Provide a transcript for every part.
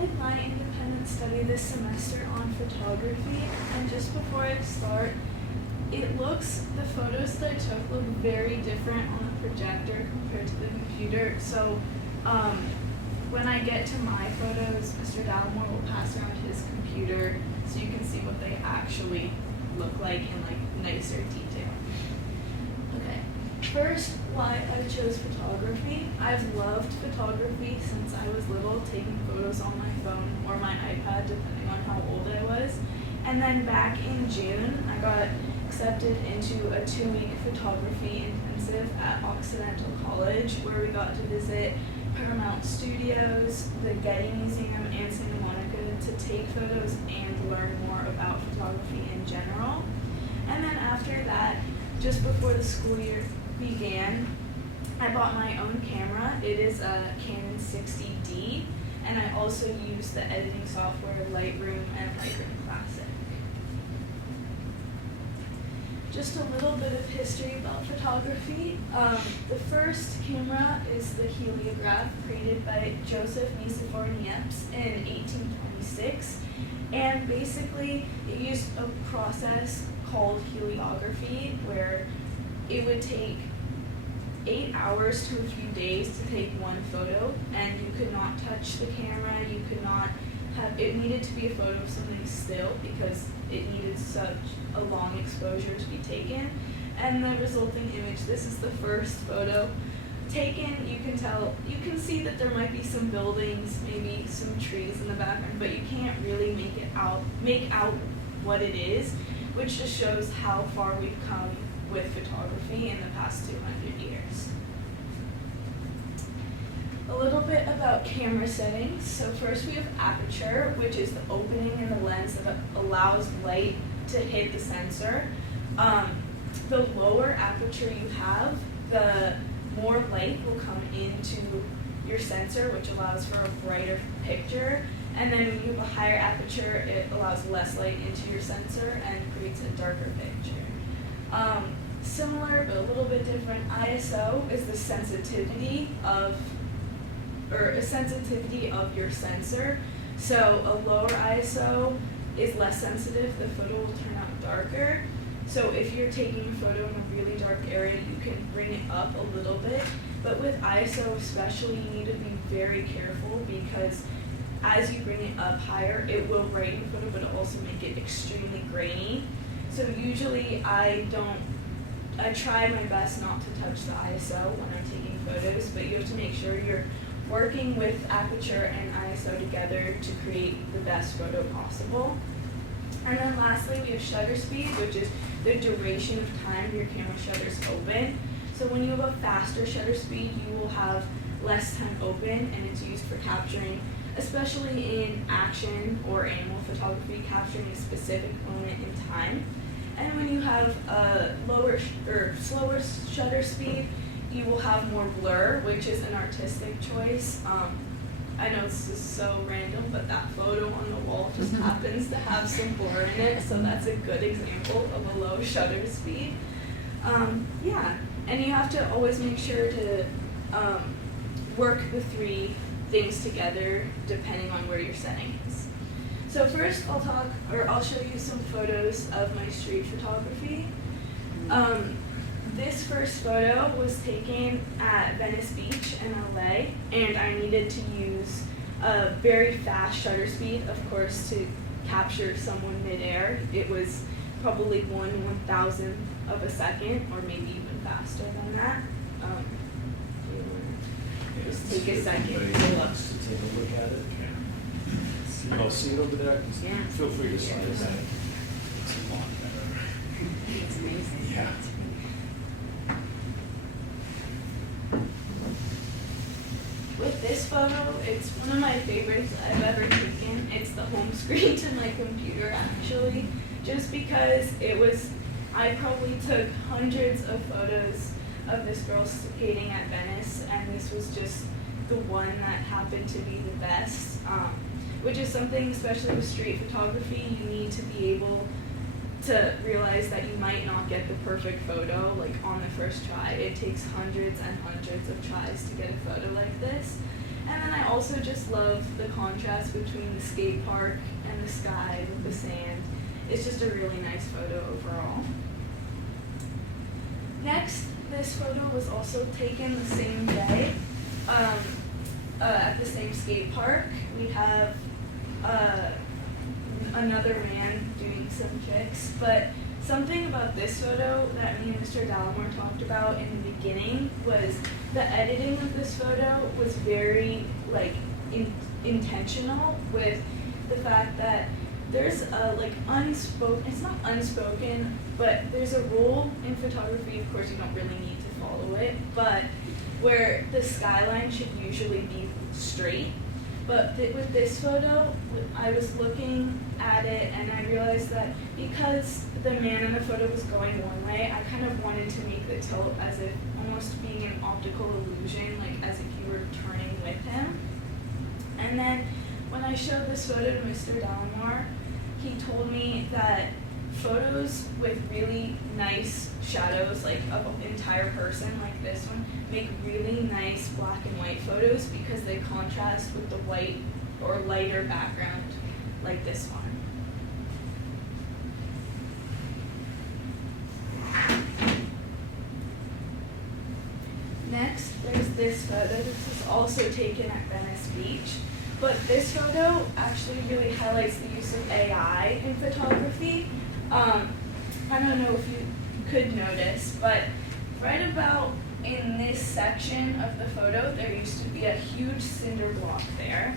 did my independent study this semester on photography, and just before I start, the photos that I took look very different on the projector compared to the computer. So when I get to my photos, Mr. Dalmore will pass around his computer so you can see what they actually look like in like nicer detail. Okay, first, why I chose photography. I've loved photography since I was little, taking photos on my phone or my iPad, depending on how old I was. And then back in June, I got accepted into a 2-week photography intensive at Occidental College, where we got to visit Paramount Studios, the Getty Museum, and Santa Monica to take photos and learn more about photography in general. And then after that, just before the school year began, I bought my own camera. It is a Canon 60D, and I also use the editing software Lightroom and Lightroom Classic. Just a little bit of history about photography. The first camera is the heliograph, created by Joseph Nicephore Niepce in 1826. And basically, it used a process called heliography, where it would take 8 hours to a few days to take one photo, and you could not touch the camera, you could not have, it needed to be a photo of something still because it needed such a long exposure to be taken. And the resulting image, this is the first photo taken. You can see that there might be some buildings, maybe some trees in the background, but you can't really make out what it is, which just shows how far we've come with photography in the past 200 years. A little bit about camera settings. So first we have aperture, which is the opening in the lens that allows light to hit the sensor. The lower aperture you have, the more light will come into your sensor, which allows for a brighter picture. And then when you have a higher aperture, it allows less light into your sensor and creates a darker picture. Similar but a little bit different, ISO is the sensitivity of your sensor. So a lower ISO is less sensitive, the photo will turn out darker. So if you're taking a photo in a really dark area, you can bring it up a little bit. But with ISO especially, you need to be very careful, because as you bring it up higher, it will brighten the photo, but it'll also make it extremely grainy. So usually I try my best not to touch the ISO when I'm taking photos, but you have to make sure you're working with aperture and ISO together to create the best photo possible. And then lastly, we have shutter speed, which is the duration of time your camera shutter's open. So when you have a faster shutter speed, you will have less time open, and it's used for capturing, especially in action or animal photography, capturing a specific moment in time. And when you have a slower shutter speed, you will have more blur, which is an artistic choice. I know this is so random, but that photo on the wall just happens to have some blur in it, so that's a good example of a low shutter speed. Yeah, and you have to always make sure to work the three things together depending on where your setting is. So first I'll show you some photos of my street photography. This first photo was taken at Venice Beach in LA, and I needed to use a very fast shutter speed, of course, to capture someone midair. It was probably 1/1000th of a second, or maybe even faster than that. Just take a second. Anybody wants to take a look at it? Oh, see it over there? Yeah. Feel free to slide it back. It's a lot better. It's amazing. Yeah. With this photo, it's one of my favorites I've ever taken. It's the home screen to my computer, actually, just because I probably took hundreds of photos of this girl skating at Venice, and this was just the one that happened to be the best, which is something, especially with street photography, you need to be able to realize that you might not get the perfect photo like on the first try. It takes hundreds and hundreds of tries to get a photo like this. And then I also just love the contrast between the skate park and the sky with the sand. It's just a really nice photo overall. Next, this photo was also taken the same day at the same skate park. We have another man doing some tricks, but something about this photo that me and Mr. Dallimore talked about in the beginning was the editing of this photo was very intentional with the fact that there's a it's not unspoken, but there's a rule in photography, of course you don't really need to follow it, but where the skyline should usually be straight. But with this photo, I was looking at it and I realized that because the man in the photo was going one way, I kind of wanted to make the tilt as if almost being an optical illusion, like as if you were turning with him. And then when I showed this photo to Mr. Dallimore, he told me that photos with really nice shadows, like of an entire person like this one, make really nice black and white photos because they contrast with the white or lighter background like this one. Next, there's this photo. This is also taken at Venice Beach. But this photo actually really highlights the use of AI in photography. I don't know if you could notice, but right about in this section of the photo, there used to be a huge cinder block there.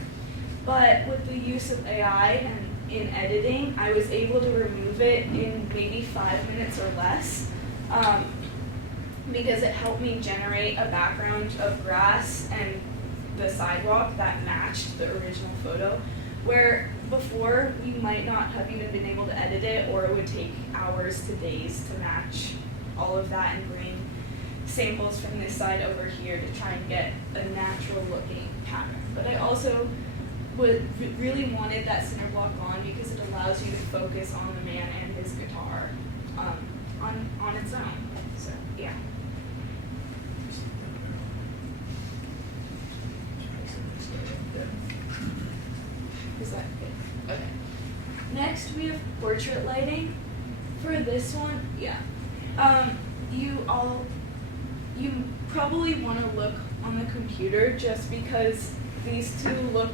But with the use of AI and in editing, I was able to remove it in maybe 5 minutes or less because it helped me generate a background of grass and the sidewalk that matched the original photo, where before we might not have even been able to edit it, or it would take hours to days to match all of that and bring samples from this side over here to try and get a natural looking pattern. But I also really wanted that center block on because it allows you to focus on the man and his guitar on its own. So yeah. Is that good? Okay. Next, we have portrait lighting. For this one, yeah. You probably want to look on the computer just because these two look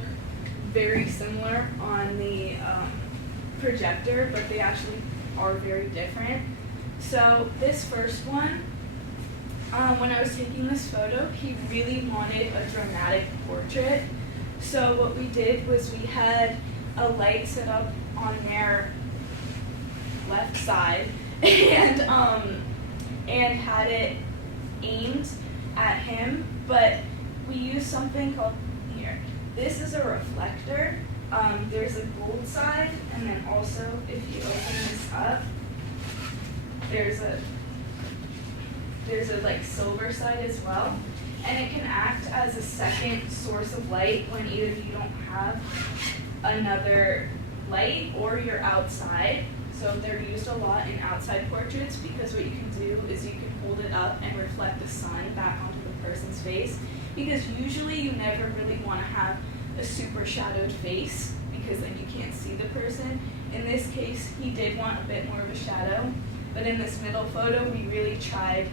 very similar on the projector, but they actually are very different. So this first one, when I was taking this photo, he really wanted a dramatic portrait. So what we did was we had a light set up on their left side and had it aimed at him, but we used something called, here, this is a reflector. There's a gold side, and then also if you open this up, there's a like silver side as well. And it can act as a second source of light when either you don't have another light or you're outside. So they're used a lot in outside portraits because what you can do is you can hold it up and reflect the sun back onto the person's face. Because usually you never really want to have a super shadowed face because then you can't see the person. In this case, he did want a bit more of a shadow. But in this middle photo, we really tried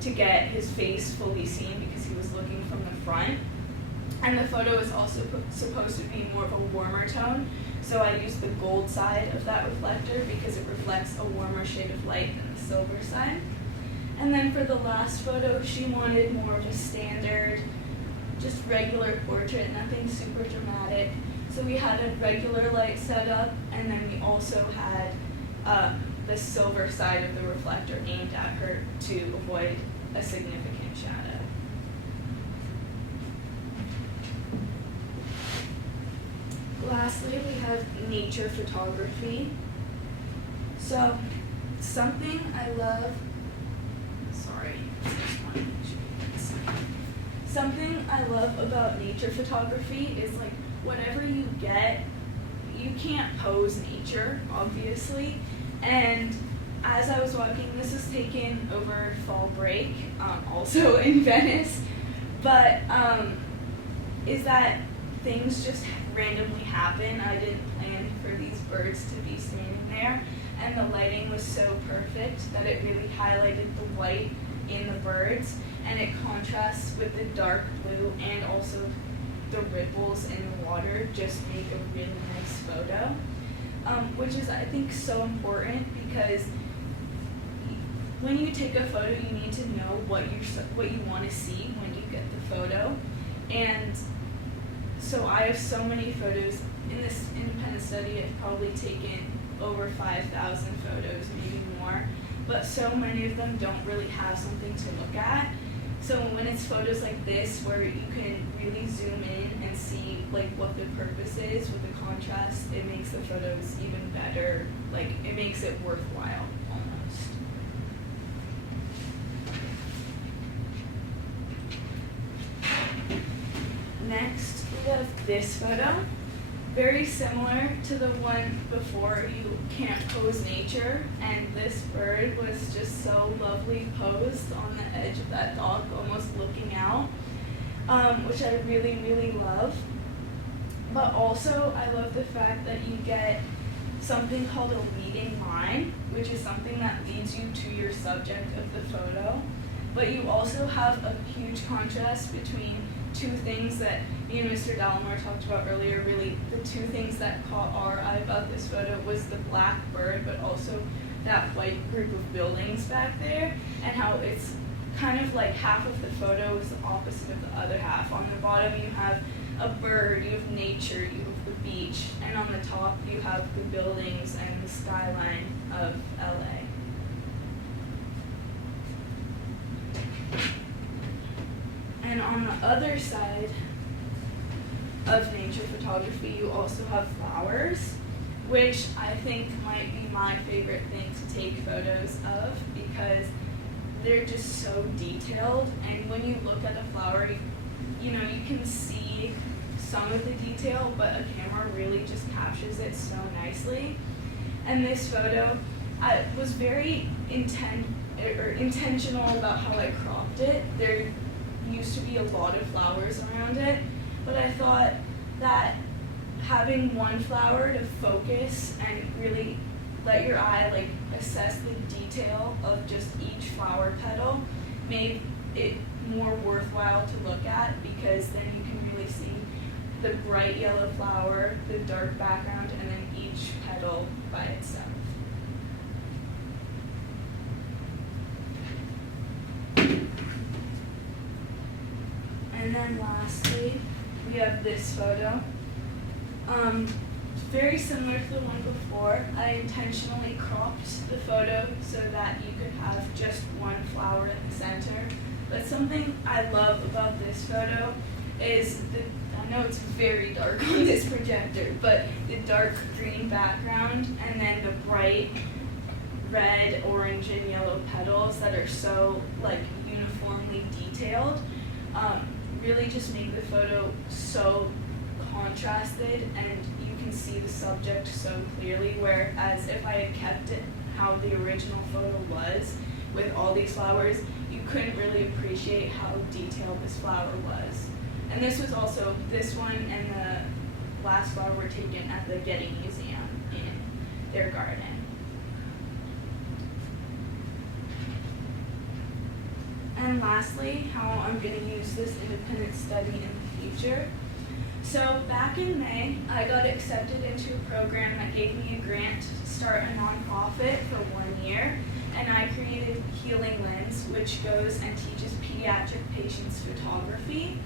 to get his face fully seen because he was looking from the front. And the photo is also supposed to be more of a warmer tone, so I used the gold side of that reflector because it reflects a warmer shade of light than the silver side. And then for the last photo, she wanted more of a standard, just regular portrait, nothing super dramatic. So we had a regular light set up, and then we also had the silver side of the reflector aimed at her to avoid a significant shadow. Lastly, we have nature photography. So something I love, something I love about nature photography is like whatever you get, you can't pose nature, obviously, And as I was walking, this was taken over fall break, also in Venice, but is that things just randomly happen. I didn't plan for these birds to be standing there, and the lighting was so perfect that it really highlighted the white in the birds, and it contrasts with the dark blue, and also the ripples in the water just make a really nice photo, which is, I think, so important, because when you take a photo, you need to know what you want to see when you get the photo. And so I have so many photos. In this independent study, I've probably taken over 5,000 photos, maybe more, but so many of them don't really have something to look at. So when it's photos like this, where you can really zoom in and see like what the purpose is with the contrast, it makes the photos even better. Like, it makes it worthwhile almost. Next, we have this photo. Very similar to the one before. You can't pose nature, and this bird was just so lovely posed on the edge of that dock, almost looking out, which I really, really love. But also, I love the fact that you get something called a leading line, which is something that leads you to your subject of the photo. But you also have a huge contrast between two things that me and Mr. Dallimore talked about earlier. Really, the two things that caught our eye about this photo was the black bird, but also that white group of buildings back there, and how it's kind of like half of the photo is the opposite of the other half. On the bottom you have a bird, you have nature, you have the beach, and on the top you have the buildings and the skyline of LA. And on the other side of nature photography, you also have flowers, which I think might be my favorite thing to take photos of, because they're just so detailed. And when you look at a flower, you can see some of the detail, but a camera really just captures it so nicely. And this photo, I was very intentional about how I cropped it. There used to be a lot of flowers around it, but I thought that having one flower to focus and really let your eye assess the detail of just each flower petal made it more worthwhile to look at, because then you can really see the bright yellow flower, the dark background, and then each petal by itself. And then lastly, we have this photo. Very similar to the one before. I intentionally cropped the photo so that you could have just one flower in the center. But something I love about this photo is I know it's very dark on this projector, but the dark green background and then the bright red, orange, and yellow petals that are so uniformly detailed really just make the photo so contrasted, and you can see the subject so clearly, whereas if I had kept it how the original photo was with all these flowers, you couldn't really appreciate how detailed this flower was. And this one and the last flower were taken at the Getty Museum in their garden. And lastly, how I'm going to use this independent study in the future. So back in May, I got accepted into a program that gave me a grant to start a nonprofit for 1 year, and I created Healing Lens, which goes and teaches pediatric patients photography.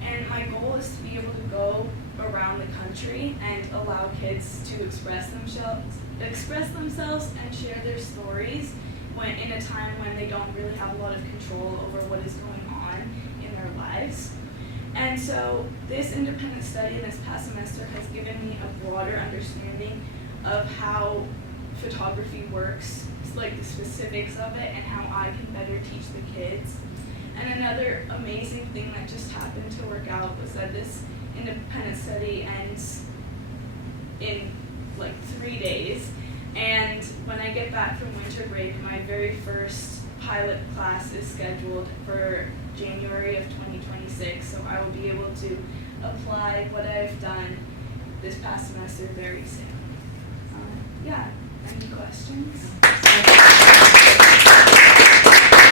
And my goal is to be able to go around the country and allow kids to express themselves and share their stories in a time when they don't really have a lot of control over what is going on in their lives. And so this independent study this past semester has given me a broader understanding of how photography works, the specifics of it, and how I can better teach the kids. And another amazing thing that just happened to work out was that this independent study ends in 3 days. And when I get back from winter break, my very first pilot class is scheduled for January of 2026, so I will be able to apply what I've done this past semester very soon. Yeah, any questions?